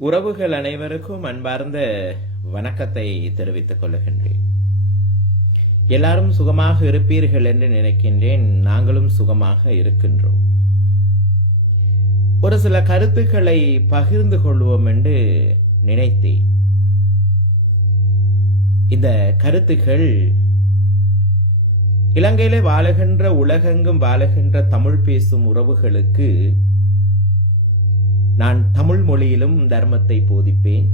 உறவுகள் அனைவருக்கும் அன்பார்ந்த வணக்கத்தை தெரிவித்துக் கொள்கின்றேன். எல்லாரும் சுகமாக இருப்பீர்கள் என்று நினைக்கின்றேன். நாங்களும் சுகமாக இருக்கின்றோம். ஒரு சில கருத்துக்களை பகிர்ந்து கொள்வோம் என்று நினைத்தேன். இந்த கருத்துக்கள் இலங்கையிலே வாழுகின்ற உலகெங்கும் வாழுகின்ற தமிழ் பேசும் உறவுகளுக்கு நான் தமிழ் மொழியிலும் தர்மத்தை போதிப்பேன்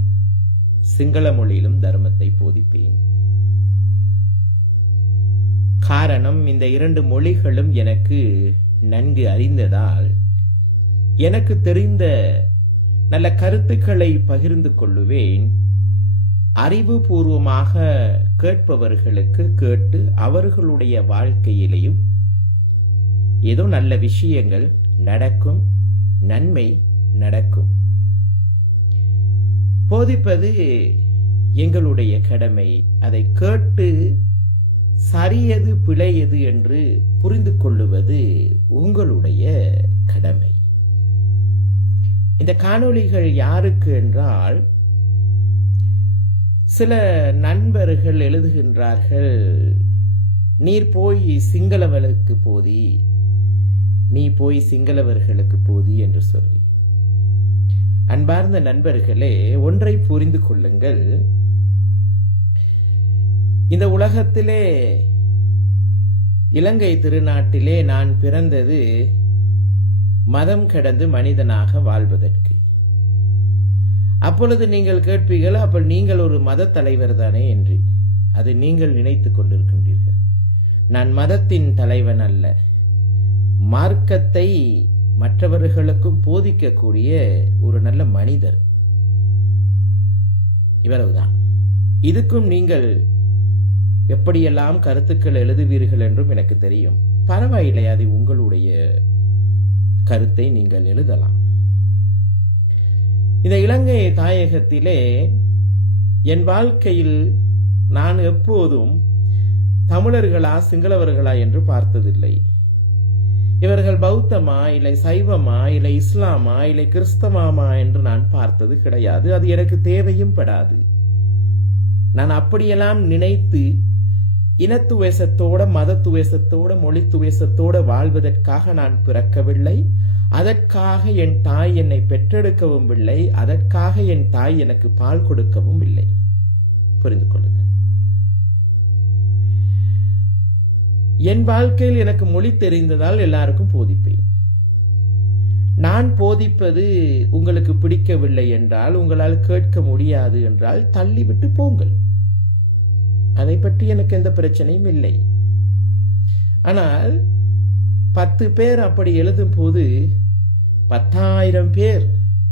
சிங்கள மொழியிலும் தர்மத்தை போதிப்பேன். காரணம் இந்த இரண்டு மொழிகளும் எனக்கு நன்கு அறிந்ததால் எனக்கு தெரிந்த நல்ல கருத்துக்களை பகிர்ந்து கொள்ளுவேன். அறிவுபூர்வமாக கேட்பவர்களுக்கு கேட்டு அவர்களுடைய வாழ்க்கையிலையும் ஏதோ நல்ல விஷயங்கள் நடக்கும் நன்மை நடக்கும். போதிப்பது எங்களுடைய கடமை. அதை கேட்டு சரியது பிழையது என்று புரிந்து கொள்ளுவது உங்களுடைய கடமை. இந்த காணொளிகள் யாருக்கு என்றால் சில நண்பர்கள் எழுதுகின்றார்கள் நீர் போய் சிங்களவர்களுக்கு போதி நீ போய் சிங்களவர்களுக்கு போதி என்று சொல்லி. அன்பார்ந்த நண்பர்களே ஒன்றை புரிந்து கொள்ளுங்கள். இந்த உலகத்திலே இலங்கை திருநாட்டிலே நான் பிறந்தது மதம் கடந்து மனிதனாக வாழ்வதற்கு. அப்பொழுது நீங்கள் கேட்பீர்கள் அப்ப நீங்கள் ஒரு மத தலைவர் தானே? என்று. அது நீங்கள் நினைத்துக் கொண்டிருக்கின்றீர்கள். நான் மதத்தின் தலைவன் அல்ல. மார்க்கத்தை மற்றவர்களுக்கும் போதிக்கக்கூடிய ஒரு நல்ல மனிதர். இவ்வளவுதான். இதுக்கும் நீங்கள் எப்படியெல்லாம் கருத்துக்கள் எழுதுவீர்கள் என்றும் எனக்கு தெரியும். பரவாயில்லை அது உங்களுடைய கருத்தை நீங்கள் எழுதலாம். இந்த இலங்கை தாயகத்திலே என் வாழ்க்கையில் நான் எப்போதும் தமிழர்களா சிங்களவர்களா என்று பார்த்ததில்லை. இவர்கள் பௌத்தமா இல்லை சைவமா இல்லை இஸ்லாமா இல்லை கிறிஸ்தவமா என்று நான் பார்த்தது கிடையாது. அது எனக்கு தேவையும் படாது. நான் அப்படியெல்லாம் நினைத்து இனத்துவேசத்தோட மதத்துவேசத்தோட மொழித்துவேசத்தோட வாழ்வதற்காக நான் பிறக்கவில்லை. அதற்காக என் தாய் என்னை பெற்றெடுக்கவும் இல்லை. அதற்காக என் தாய் எனக்கு பால் கொடுக்கவும் இல்லை. புரிந்து கொள்ளுங்கள். என் வாழ்க்கையில் எனக்கு மொழி தெரிந்ததால் எல்லாருக்கும் போதிப்பேன். நான் போதிப்பது உங்களுக்கு பிடிக்கவில்லை என்றால் உங்களால் கேட்க முடியாது என்றால் தள்ளிவிட்டு போங்கள். அதை பற்றி எனக்கு எந்த பிரச்சனையும் இல்லை. ஆனால் பத்து பேர் அப்படி எழுதும் போது பத்தாயிரம் பேர்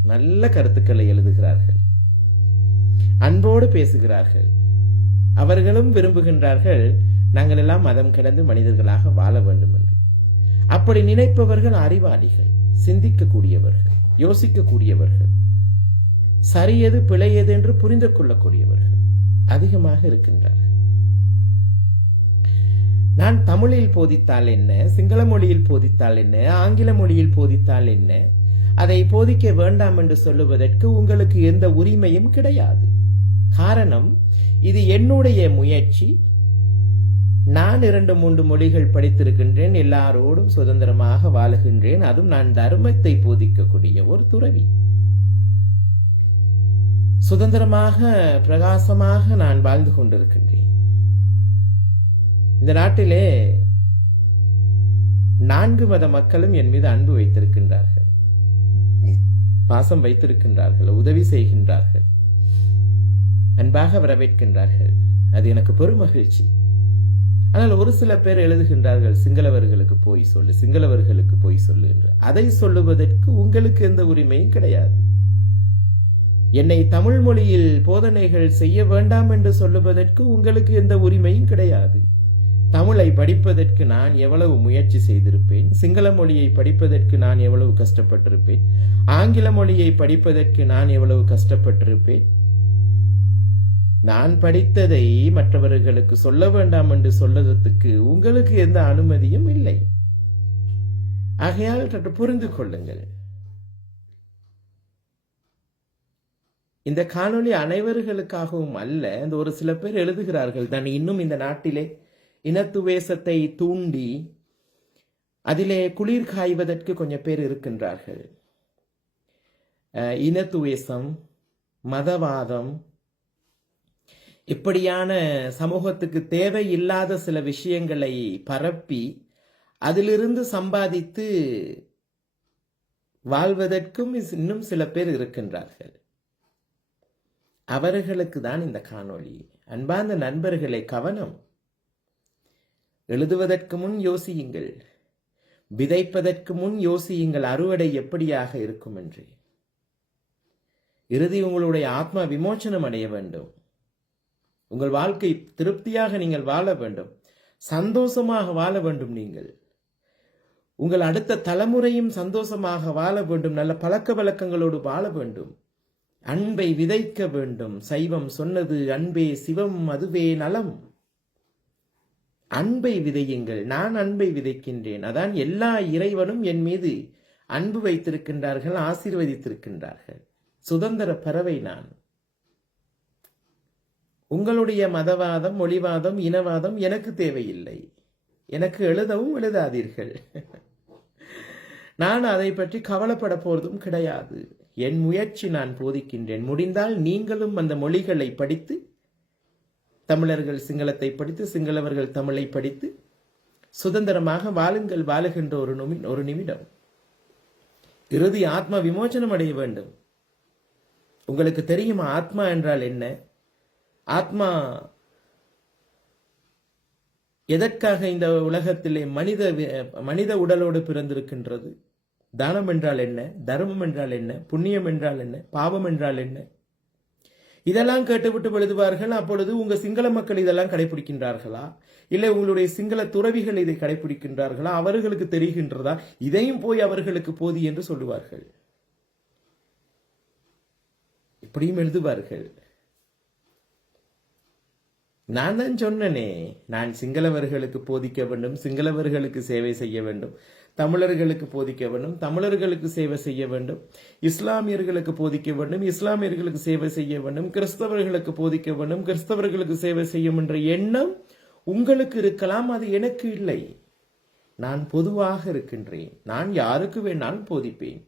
நல்ல கருத்துக்களை எழுதுகிறார்கள். அன்போடு பேசுகிறார்கள். அவர்களும் விரும்புகின்றார்கள் நாங்கள் எல்லாம் மதம் கடந்து மனிதர்களாக வாழ வேண்டும் என்று. அப்படி நினைப்பவர்கள் அறிவாளிகள் சிந்திக்கக்கூடியவர்கள் யோசிக்கக்கூடியவர்கள் சரியது பிழையது என்று புரிந்து கொள்ளக்கூடியவர்கள் அதிகமாக இருக்கின்றார்கள். நான் தமிழில் போதித்தால் என்ன சிங்கள மொழியில் போதித்தால் என்ன ஆங்கில மொழியில் போதித்தால் என்ன அதை போதிக்க வேண்டாம் என்று சொல்லுவதற்கு உங்களுக்கு எந்த உரிமையும் கிடையாது. காரணம் இது என்னுடைய முயற்சி நான் இரண்டு மூன்று மொழிகள் படித்திருக்கின்றேன் எல்லாரோடும் சுதந்திரமாக வாழுகின்றேன். அதுவும் நான் தர்மத்தை போதிக்கக்கூடிய ஒரு துறவி. சுதந்திரமாக பிரகாசமாக நான் வாழ்ந்து கொண்டிருக்கின்றேன். இந்த நாட்டிலே நான்கு மத மக்களும் என் மீது அன்பு வைத்திருக்கின்றார்கள். பாசம் வைத்திருக்கின்றார்கள் உதவி செய்கின்றார்கள். அன்பாக வரவேற்கின்றார்கள். அது எனக்கு பெருமகிழ்ச்சி ஆனால் ஒரு சில பேர் எழுதுகின்றார்கள் சிங்களவர்களுக்கு போய் சொல்லு சிங்களவர்களுக்கு போய் சொல்லு என்று. அதை சொல்லுவதற்கு உங்களுக்கு எந்த உரிமையும் கிடையாது. என்னை தமிழ் மொழியில் போதனைகள் செய்ய வேண்டாம் என்று சொல்லுவதற்கு உங்களுக்கு எந்த உரிமையும் கிடையாது. தமிழை படிப்பதற்கு நான் எவ்வளவு முயற்சி செய்திருப்பேன் சிங்கள மொழியை படிப்பதற்கு நான் எவ்வளவு கஷ்டப்பட்டிருப்பேன் ஆங்கில மொழியை படிப்பதற்கு நான் எவ்வளவு கஷ்டப்பட்டிருப்பேன் நான் படித்ததை மற்றவர்களுக்கு சொல்ல வேண்டாம் என்று சொல்லுவதற்கு உங்களுக்கு எந்த அனுமதியும் இல்லை. ஆகையால் சற்று புரிந்து கொள்ளுங்கள். இந்த காணொளி அனைவர்களுக்காகவும் அல்ல இந்த ஒரு சில பேர் எழுதுகிறார்கள் தான் இன்னும் இந்த நாட்டிலே இனத்துவேசத்தை தூண்டி அதிலே குளிர் காய்வதற்கு கொஞ்சம் பேர் இருக்கின்றார்கள். இனத்துவேசம் மதவாதம் இப்படியான சமூகத்துக்கு தேவையில்லாத சில விஷயங்களை பரப்பி அதிலிருந்து சம்பாதித்து வாழ்வதற்கும் இன்னும் சில பேர் இருக்கின்றார்கள். அவர்களுக்கு தான் இந்த காணொளி. அன்பார்ந்த நண்பர்களை கவனம். எழுதுவதற்கு முன் யோசியுங்கள். விதைப்பதற்கு முன் யோசியுங்கள் அறுவடை எப்படியாக இருக்கும் என்று இறுதி உங்களுடைய ஆத்மா விமோச்சனம் அடைய வேண்டும். உங்கள் வாழ்க்கை திருப்தியாக நீங்கள் வாழ வேண்டும். சந்தோஷமாக வாழ வேண்டும் நீங்கள். உங்கள் அடுத்த தலைமுறையும் சந்தோஷமாக வாழ வேண்டும். நல்ல பழக்க வழக்கங்களோடு வாழ வேண்டும். அன்பை விதைக்க வேண்டும். சைவம் சொன்னது அன்பே சிவம் அதுவே நலம். அன்பை விதையுங்கள். நான் அன்பை விதைக்கின்றேன். அதான் எல்லா இறைவனும் என் மீது அன்பு வைத்திருக்கின்றார்கள் ஆசீர்வதித்திருக்கின்றார்கள். சுதந்திர பறவை நான். உங்களுடைய மதவாதம் மொழிவாதம் இனவாதம் எனக்கு தேவையில்லை. எனக்கு எழுதவும் எழுதாதீர்கள். நான் அதை பற்றி கவலைப்பட போவதும் கிடையாது. என் முயற்சி நான் போதிக்கின்றேன். முடிந்தால் நீங்களும் அந்த மொழிகளை படித்து தமிழர்கள் சிங்களத்தை படித்து சிங்களவர்கள் தமிழை படித்து சுதந்திரமாக வாழுங்கள் வாழுகின்ற ஒரு நிமி ஒரு நிமிடம். இறுதி ஆத்ம விமோசனம் அடைய வேண்டும். உங்களுக்கு தெரியுமா ஆத்மா என்றால் என்ன? ஆத்மா எதற்காக இந்த உலகத்திலே மனித மனித உடலோடு பிறந்திருக்கின்றது? தானம் என்றால் என்ன? தர்மம் என்றால் என்ன? புண்ணியம் என்றால் என்ன? பாவம் என்றால் என்ன? இதெல்லாம் கேட்டுவிட்டு எழுதுவார்கள் அப்பொழுது உங்க சிங்கள மக்கள் இதெல்லாம் கடைபிடிக்கின்றார்களா இல்லை உங்களுடைய சிங்கள துறவிகள் இதை கடைபிடிக்கின்றார்களா அவர்களுக்கு தெரிகின்றதா? இதையும் போய் அவர்களுக்கு போதி என்று சொல்லுவார்கள். இப்படியும் எழுதுவார்கள். நான் தான் சொன்னனே நான் சிங்களவர்களுக்கு போதிக்க வேண்டும் சிங்களவர்களுக்கு சேவை செய்ய வேண்டும் தமிழர்களுக்கு போதிக்க வேண்டும் தமிழர்களுக்கு சேவை செய்ய வேண்டும் இஸ்லாமியர்களுக்கு போதிக்க வேண்டும் இஸ்லாமியர்களுக்கு சேவை செய்ய வேண்டும் கிறிஸ்தவர்களுக்கு போதிக்க வேண்டும் கிறிஸ்தவர்களுக்கு சேவை செய்யும் என்ற எண்ணம் உங்களுக்கு இருக்கலாம் அது எனக்கு இல்லை. நான் பொதுவாக இருக்கின்றேன். நான் யாருக்கு வேணாலும் போதிப்பேன்.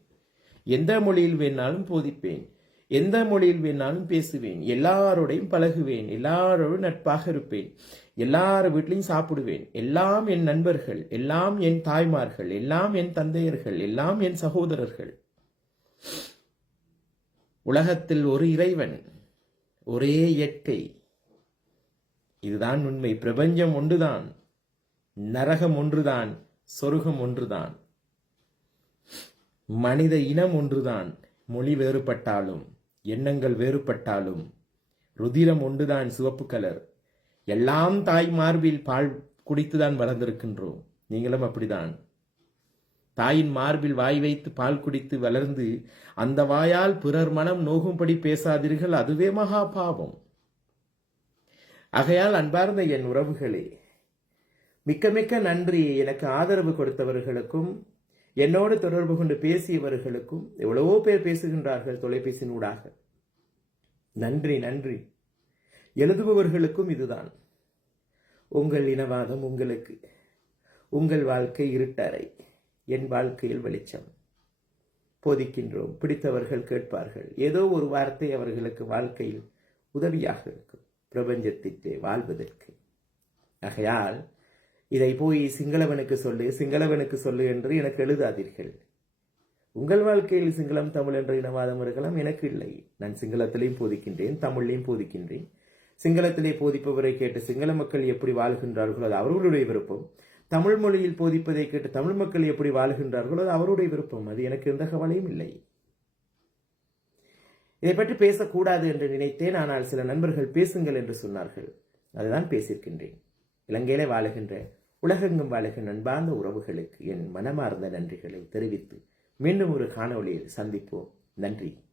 எந்த மொழியில் வேணாலும் போதிப்பேன். எந்த மொழியில் வேணாலும் பேசுவேன். எல்லாரோடையும் பழகுவேன். எல்லாரோடும் நட்பாக இருப்பேன். எல்லார் வீட்லையும் சாப்பிடுவேன். எல்லாம் என் நண்பர்கள். எல்லாம் என் தாய்மார்கள். எல்லாம் என் தந்தையர்கள். எல்லாம் என் சகோதரர்கள். உலகத்தில் ஒரு இறைவன். ஒரே இயற்கை. இதுதான் உண்மை. பிரபஞ்சம் ஒன்றுதான். நரகம் ஒன்றுதான். சொருகம் ஒன்றுதான். மனித இனம் ஒன்றுதான். மொழி வேறுபட்டாலும். எண்ணங்கள் வேறுபட்டாலும் ருதிரம் ஒன்றுதான் சிவப்பு கலர். எல்லாம் தாய் மார்பில் பால் குடித்துதான் வளர்ந்திருக்கின்றோம். நீங்களும் அப்படிதான். தாயின் மார்பில் வாய் வைத்து பால் குடித்து வளர்ந்து அந்த வாயால் பிறர் மனம் நோகும்படி பேசாதீர்கள் அதுவே மகா பாவம். ஆகையால் அன்பார்ந்த என் உறவுகளே மிக்க மிக்க நன்றி. எனக்கு ஆதரவு கொடுத்தவர்களுக்கும் என்னோடு தொடர்பு கொண்டு பேசியவர்களுக்கும் எவ்வளவோ பேர் பேசுகின்றார்கள் தொலைபேசியினூடாக நன்றி நன்றி. எழுதுபவர்களுக்கும் இதுதான். உங்கள் இனவாதம் உங்களுக்கு. உங்கள் வாழ்க்கை இருட்டறை. என் வாழ்க்கையில் வெளிச்சம். போதிக்கின்றோம். பிடித்தவர்கள் கேட்பார்கள். ஏதோ ஒரு வார்த்தை அவர்களுக்கு வாழ்க்கையில் உதவியாக இருக்கும். பிரபஞ்சத்திற்கே வாழ்வதற்கு. ஆகையால் இதை போய் சிங்களவனுக்கு சொல்லு சிங்களவனுக்கு சொல்லு என்று எனக்கு எழுதாதீர்கள். உங்கள் வாழ்க்கையில் சிங்களம் தமிழ் என்ற இனவாதம் இருக்கலாம் எனக்கு இல்லை. நான் சிங்களத்திலையும் போதிக்கின்றேன் தமிழ்லையும் போதிக்கின்றேன். சிங்களத்திலே போதிப்பவரை கேட்டு சிங்கள மக்கள் எப்படி வாழ்கின்றார்களோ அது அவர்களுடைய விருப்பம். தமிழ் மொழியில் போதிப்பதை கேட்டு தமிழ் மக்கள் எப்படி வாழ்கின்றார்களோ அது அவருடைய விருப்பம். அது எனக்கு எந்த கவலையும் இல்லை. இதை பற்றி பேசக்கூடாது என்று நினைத்தேன் ஆனால் சில நண்பர்கள் பேசுங்கள் என்று சொன்னார்கள். அதுதான் பேசியிருக்கின்றேன். இலங்கையிலே வாழுகின்ற உலகெங்கும் வாழுகின்ற அன்பார்ந்த உறவுகளுக்கு என் மனமார்ந்த நன்றிகளை தெரிவித்து மீண்டும் ஒரு காணொளியில் சந்திப்போம். நன்றி.